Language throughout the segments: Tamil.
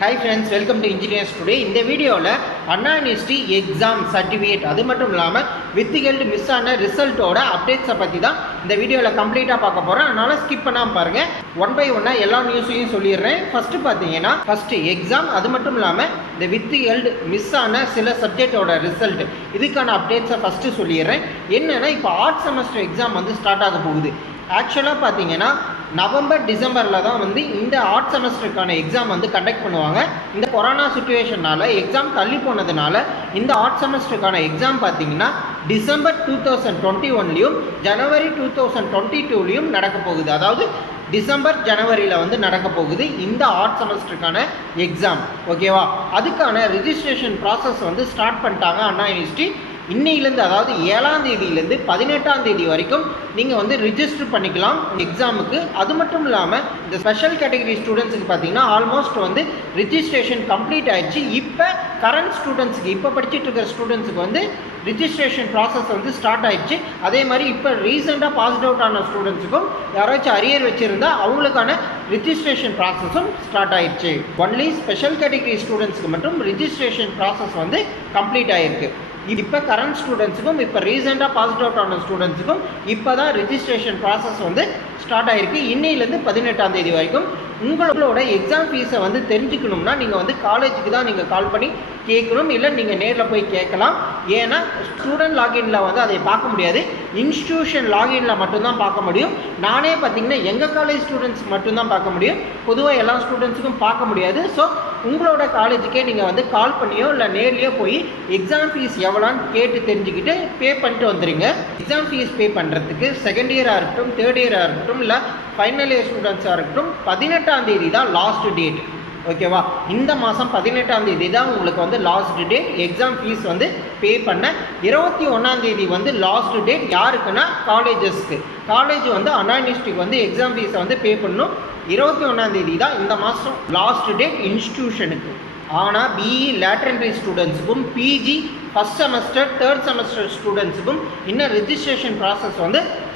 Hi friends, welcome to engineers today. இந்த வீடியோவில் அண்ணா யூனிவர்சிட்டி எக்ஸாம் சர்டிஃபிகேட் அது மட்டும் இல்லாமல் வித்துகள்டு மிஸ் ஆன ரிசல்ட்டோட அப்டேட்ஸை பற்றி தான் இந்த வீடியோவில் கம்ப்ளீட்டாக பார்க்க போகிறேன். அதனால் ஸ்கிப் பண்ணாமல் பாருங்கள். ஒன் பை ஒன்னாக எல்லா நியூஸையும் சொல்லிடுறேன். ஃபஸ்ட்டு எக்ஸாம் அது மட்டும் இல்லாமல் இந்த வித்துகள்டு மிஸ் ஆன சில சப்ஜெக்டோட ரிசல்ட் இதுக்கான அப்டேட்ஸை ஃபஸ்ட்டு சொல்லிடுறேன். என்னென்னா இப்போ ஆர்ட் செமஸ்டர் எக்ஸாம் ஸ்டார்ட் ஆக போகுது. ஆக்சுவலாக பார்த்தீங்கன்னா நவம்பர் டிசம்பரில் தான் இந்த ஆர்ட் செமஸ்டருக்கான எக்ஸாம் கண்டக்ட் பண்ணுவாங்க. இந்த கொரோனா சுச்சுவேஷனால் எக்ஸாம் தள்ளி போனதுனால இந்த ஆர்ட் செமஸ்டருக்கான எக்ஸாம் பார்த்தீங்கன்னா டிசம்பர் 2021லையும் ஜனவரி 2022லையும் நடக்க போகுது. அதாவது டிசம்பர் ஜனவரியில் நடக்க போகுது இந்த ஆர்ட் செமஸ்டருக்கான எக்ஸாம். ஓகேவா? அதுக்கான ரிஜிஸ்ட்ரேஷன் ப்ராசஸ் ஸ்டார்ட் பண்ணிட்டாங்க அண்ணா யூனிவர்சிட்டி. இன்னையிலேருந்து, அதாவது 7ஆம் தேதியிலேருந்து 18ஆம் தேதி வரைக்கும் நீங்கள் ரிஜிஸ்டர் பண்ணிக்கலாம் எக்ஸாமுக்கு. அது மட்டும் இல்லாமல் இந்த ஸ்பெஷல் கேட்டகரி ஸ்டூடெண்ட்ஸுக்கு பார்த்தீங்கன்னா ஆல்மோஸ்ட் ரிஜிஸ்ட்ரேஷன் கம்ப்ளீட் ஆகிடுச்சு. இப்போ கரண்ட் ஸ்டூடெண்ட்ஸுக்கு, இப்போ படிச்சுட்டு இருக்கிற ஸ்டூடெண்ட்ஸுக்கு ரிஜிஸ்ட்ரேஷன் ப்ராசஸ் ஸ்டார்ட் ஆகிடுச்சு. அதே மாதிரி இப்போ ரீசெண்டாக பாஸ்ட் அவுட் ஆன ஸ்டூடெண்ட்ஸுக்கும் யாராச்சும் அரியர் வச்சுருந்தால் அவங்களுக்கான ரிஜிஸ்ட்ரேஷன் ப்ராசஸும் ஸ்டார்ட் ஆகிடுச்சு. ஒன்லி ஸ்பெஷல் கேட்டகரி ஸ்டூடெண்ட்ஸுக்கு மட்டும் ரிஜிஸ்ட்ரேஷன் ப்ராசஸ் கம்ப்ளீட் ஆகிருக்கு. இப்போ கரண்ட் ஸ்டூடெண்ட்ஸுக்கும் இப்போ ரீசெண்டாக பாஸ்ட் அவுட் ஆன ஸ்டூடெண்ட்ஸுக்கும் இப்போ தான் ரிஜிஸ்ட்ரேஷன் ப்ராசஸ் ஸ்டார்ட் ஆகிருக்கு. இன்னையிலேருந்து 18ஆம் தேதி வரைக்கும். உங்களோட எக்ஸாம் ஃபீஸை தெரிஞ்சுக்கணும்னா நீங்கள் காலேஜுக்கு தான் நீங்கள் கால் பண்ணி கேட்கணும், இல்லை நீங்கள் நேரில் போய் கேட்கலாம். ஏன்னா ஸ்டூடெண்ட் லாகின்ல அதை பார்க்க முடியாது, இன்ஸ்டியூஷன் லாகின்ல மட்டும்தான் பார்க்க முடியும். நானே பார்த்தீங்கன்னா எங்கள் காலேஜ் ஸ்டூடெண்ட்ஸ்க்கு மட்டும்தான் பார்க்க முடியும், பொதுவாக எல்லா ஸ்டூடெண்ட்ஸுக்கும் பார்க்க முடியாது. ஸோ உங்களோட காலேஜுக்கே நீங்கள் கால் பண்ணியோ இல்லை நேர்லேயோ போய் எக்ஸாம் ஃபீஸ் எவ்வளோன்னு கேட்டு தெரிஞ்சுக்கிட்டு பே பண்ணிட்டு வந்துடுங்க. எக்ஸாம் ஃபீஸ் பே பண்ணுறதுக்கு செகண்ட் இயராக இருக்கட்டும், தேர்ட் இயராக இருக்கட்டும், இல்லை ஃபைனல் இயர் ஸ்டூடெண்ட்ஸாக இருக்கட்டும் 18ஆம் தேதி தான் லாஸ்ட் டேட். ஓகேவா? இந்த மாதம் 18ஆம் தேதி தான் உங்களுக்கு last date. Exam fees pay பண்ண 21ஆம் தேதி லாஸ்ட் டேட். யாருக்குன்னா காலேஜஸ்க்கு. காலேஜ் அண்ணா யூனிவர்சிட்டிக்கு எக்ஸாம் ஃபீஸை பே பண்ணணும். 21ஆம் தேதி தான் இந்த மாதம் லாஸ்ட் டேட் இன்ஸ்டியூஷனுக்கு. ஆனால் பிஇ லேட்டரல் ஸ்டூடெண்ட்ஸுக்கும் PG first semester third semester ஸ்டூடெண்ட்ஸுக்கும் இன்னும் ரிஜிஸ்ட்ரேஷன் ப்ராசஸ்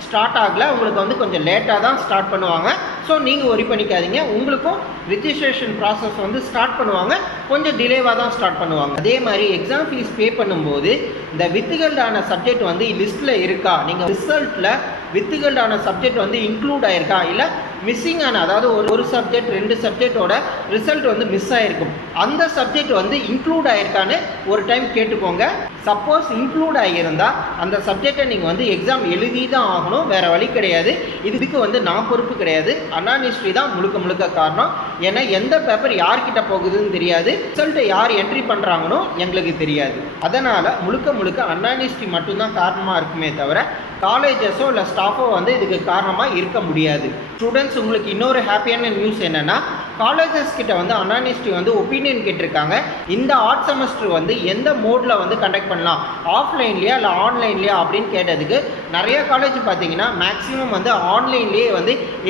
ஸ்டார்ட் ஆகலை. உங்களுக்கு கொஞ்சம் லேட்டாக தான் ஸ்டார்ட் பண்ணுவாங்க. ஸோ நீங்கள் ஒரி பண்ணிக்காதீங்க. உங்களுக்கும் ரிஜிஸ்ட்ரேஷன் ப்ராசஸ் ஸ்டார்ட் பண்ணுவாங்க, கொஞ்சம் டிலேவாக தான் ஸ்டார்ட் பண்ணுவாங்க. அதே மாதிரி எக்ஸாம் ஃபீஸ் பே பண்ணும்போது இந்த வித்துகள்டான சப்ஜெக்ட் லிஸ்ட்டில் இருக்கா, நீங்கள் ரிசல்ட்டில் வித்துகள்டான சப்ஜெக்ட் இன்க்ளூட் ஆகிருக்கா, இல்லை மிஸ்ஸிங் ஆன, அதாவது ஒரு சப்ஜெக்ட் 2 சப்ஜெக்டோட ரிசல்ட் மிஸ் ஆகிருக்கும், அந்த சப்ஜெக்ட் இன்க்ளூட் ஆகிருக்கான்னு ஒரு டைம் கேட்டுக்கோங்க. சப்போஸ் இன்க்ளூட் ஆகியிருந்தால் அந்த சப்ஜெக்டை நீங்கள் எக்ஸாம் எழுதி தான் ஆகணும், வேறு வழி கிடையாது. இதுக்கு நான் பொறுப்பு கிடையாது, அண்ணா யூனிவர்சிட்டி தான் முழுக்க காரணம். ஏன்னா எந்த பேப்பர் யார்கிட்ட போகுதுன்னு தெரியாது, ரிசல்ட்டை யார் என்ட்ரி பண்ணுறாங்கன்னு எங்களுக்கு தெரியாது. அதனால் முழுக்க அண்ணா யூனிவர்சிட்டி மட்டும்தான் காரணமாக இருக்குமே தவிர காலேஜஸோ இல்லை ஸ்டாஃபோ இதுக்கு காரணமாக இருக்க முடியாது. ஸ்டூடெண்ட்ஸ், உங்களுக்கு இன்னொரு ஹாப்பியான நியூஸ் என்னென்னா, காலேஜஸ் கிட்ட அண்ணா யூனிவர்சிட்டி ஒப்பீனியன் கேட்டிருக்காங்க. இந்த ஆர்ட் செமஸ்டர் எந்த மோடில் கண்டக்ட் பண்ணலாம், ஆஃப்லைன்லையா இல்லை ஆன்லைன்லையா அப்படின்னு கேட்டதுக்கு நிறைய காலேஜ் பார்த்தீங்கன்னா மேக்ஸிமம் ஆன்லைன்லேயே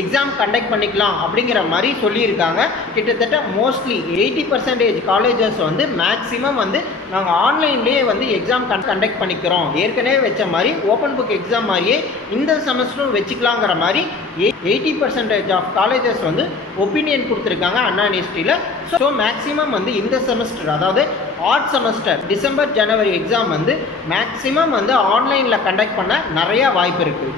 எக்ஸாம் கண்டக்ட் பண்ணிக்கலாம் அப்படிங்கிற மாதிரி சொல்லியிருக்காங்க. கிட்டத்தட்ட மோஸ்ட்லி 80% காலேஜஸ் மேக்ஸிமம் நாங்கள் ஆன்லைன்லேயே எக்ஸாம் கண்டக்ட் பண்ணிக்கிறோம், ஏற்கனவே வச்ச மாதிரி ஓப்பன் புக் எக்ஸாம் மாதிரியே இந்த செமஸ்டரும் வச்சுக்கலாங்கிற மாதிரி 80% ஆஃப் காலேஜஸ் ஒப்பீனியன் கொடுத்துருக்காங்க அண்ணா யூனிவர்சிட்டியில். ஸோ மேக்ஸிமம் இந்த செமஸ்டர், அதாவது ஆர்ட் செமஸ்டர் டிசம்பர் ஜனவரி எக்ஸாம் மேக்ஸிமம் ஆன்லைனில் கண்டக்ட் பண்ண நிறையா வாய்ப்பு இருக்குது.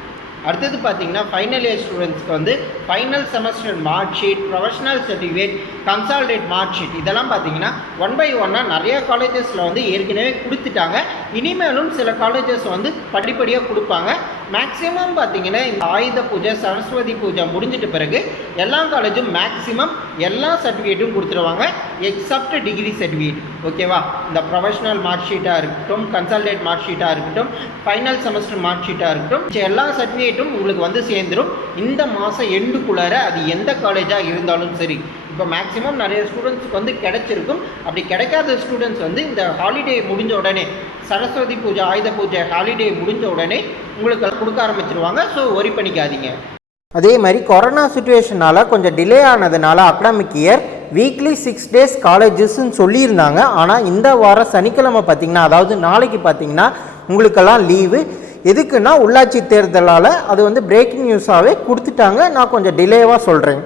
அடுத்தது பார்த்தீங்கன்னா ஃபைனல் இயர் ஸ்டூடெண்ட்ஸ்க்கு final semester mark sheet, professional certificate, consolidated mark sheet இதெல்லாம் பார்த்தீங்கன்னா ஒன் பை ஒன்னாக நிறைய காலேஜஸில் ஏற்கனவே கொடுத்துட்டாங்க. இனிமேலும் சில காலேஜஸ் படிப்படியாக கொடுப்பாங்க. மேக்ஸிமம் பார்த்தீங்கன்னா இந்த ஆயுத பூஜை, சரஸ்வதி பூஜை முடிஞ்சிட்ட பிறகு எல்லா காலேஜும் மேக்ஸிமம் எல்லா சர்டிஃபிகேட்டும் கொடுத்துருவாங்க, எக்ஸப்ட் டிகிரி சர்டிஃபிகேட். ஓகேவா? இந்த ப்ரொஃபஷனல் மார்க் ஷீட்டாக இருக்கட்டும், கன்சால்டேட் மார்க் ஷீட்டாக இருக்கட்டும், ஃபைனல் செமஸ்டர் மார்க் ஷீட்டாக இருக்கட்டும், எல்லா சர்டிஃபிகேட்டும் உங்களுக்கு சேர்ந்துடும் இந்த மாதம் எண்டுக்குள்ளார. அது எந்த காலேஜாக இருந்தாலும் சரி. இப்போ மேக்ஸிமம் நிறைய ஸ்டூடெண்ட்ஸுக்கு கிடைச்சிருக்கும். அப்படி கிடைக்காத ஸ்டூடெண்ட்ஸ் இந்த ஹாலிடே முடிஞ்ச உடனே, சரஸ்வதி பூஜை ஆயுத பூஜை ஹாலிடே முடிஞ்ச உடனே உங்களுக்கு கொடுக்க ஆரம்பிச்சிருவாங்க. ஸோ ஒரி பண்ணிக்காதீங்க. அதே மாதிரி கொரோனா சுச்சுவேஷனால் கொஞ்சம் டிலே ஆனதுனால அகாடமிக் இயர் வீக்லி 6 days காலேஜஸ்ன்னு சொல்லியிருந்தாங்க. ஆனால் இந்த வாரம் சனிக்கிழமை பார்த்திங்கன்னா, அதாவது நாளைக்கு பார்த்திங்கன்னா உங்களுக்கெல்லாம் லீவு. எதுக்குன்னா உள்ளாட்சி தேர்தலால் அது பிரேக்கிங் நியூஸாகவே கொடுத்துட்டாங்க. நான் கொஞ்சம் டிலேவாக சொல்கிறேன்.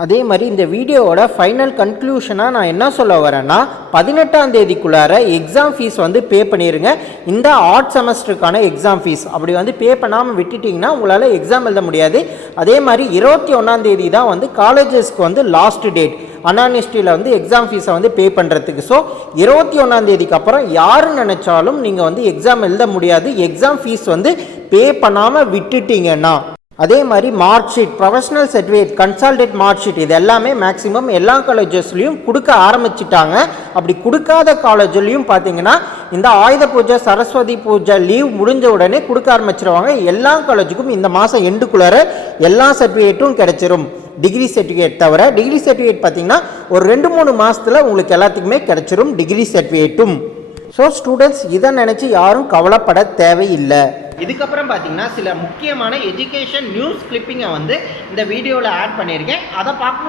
அதே மாதிரி இந்த வீடியோவோட ஃபைனல் கன்க்ளூஷனாக நான் என்ன சொல்ல வரேன்னா 18ஆம் தேதிக்குள்ளார எக்ஸாம் ஃபீஸ் வந்து பே பண்ணிடுங்க. இந்த ஆர்ட் செமஸ்டருக்கான எக்ஸாம் ஃபீஸ் அப்படி வந்து பே பண்ணாமல் விட்டுட்டிங்கன்னா உங்களால் எக்ஸாம் எழுத முடியாது. அதே மாதிரி 21ஆம் தேதி தான் வந்து காலேஜஸ்க்கு வந்து லாஸ்ட் டேட் அண்ணா யூனிவர்சிட்டியில் வந்து எக்ஸாம் ஃபீஸை வந்து பே பண்ணுறதுக்கு. ஸோ 21ஆம் தேதிக்கு அப்புறம் யார் நினச்சாலும் நீங்கள் வந்து எக்ஸாம் எழுத முடியாது, எக்ஸாம் ஃபீஸ் வந்து பே பண்ணாமல் விட்டுட்டிங்கன்னா. அதே மாதிரி mark sheet, professional certificate, consolidated mark sheet இது எல்லாமே மேக்ஸிமம் எல்லா காலேஜஸ்லையும் கொடுக்க ஆரம்பிச்சிட்டாங்க. அப்படி கொடுக்காத காலேஜ்லையும் பார்த்தீங்கன்னா இந்த ஆயுத பூஜை சரஸ்வதி பூஜை லீவ் முடிஞ்ச உடனே கொடுக்க ஆரம்பிச்சிருவாங்க. எல்லா காலேஜுக்கும் இந்த மாதம் எண்டுக்குள்ளார எல்லா சர்டிஃபிகேட்டும் கிடைச்சிரும். டிகிரி சர்டிஃபிகேட் தவிர டிகிரி சர்டிஃபிகேட் பார்த்தீங்கன்னா ஒரு 2-3 மாதத்தில் உங்களுக்கு எல்லாத்துக்குமே கிடைச்சிரும் டிகிரி சர்டிஃபிகேட்டும். ஸோ ஸ்டூடெண்ட்ஸ் இதை நினச்சி யாரும் கவலைப்பட தேவையில்லை. இதுக்கப்புறம் பார்த்தீங்கன்னா சில முக்கியமான எஜுகேஷன் நியூஸ் கிளிப்பிங்கை வந்து இந்த வீடியோவில் ஆட் பண்ணியிருக்கேன். அதை பார்க்கணும்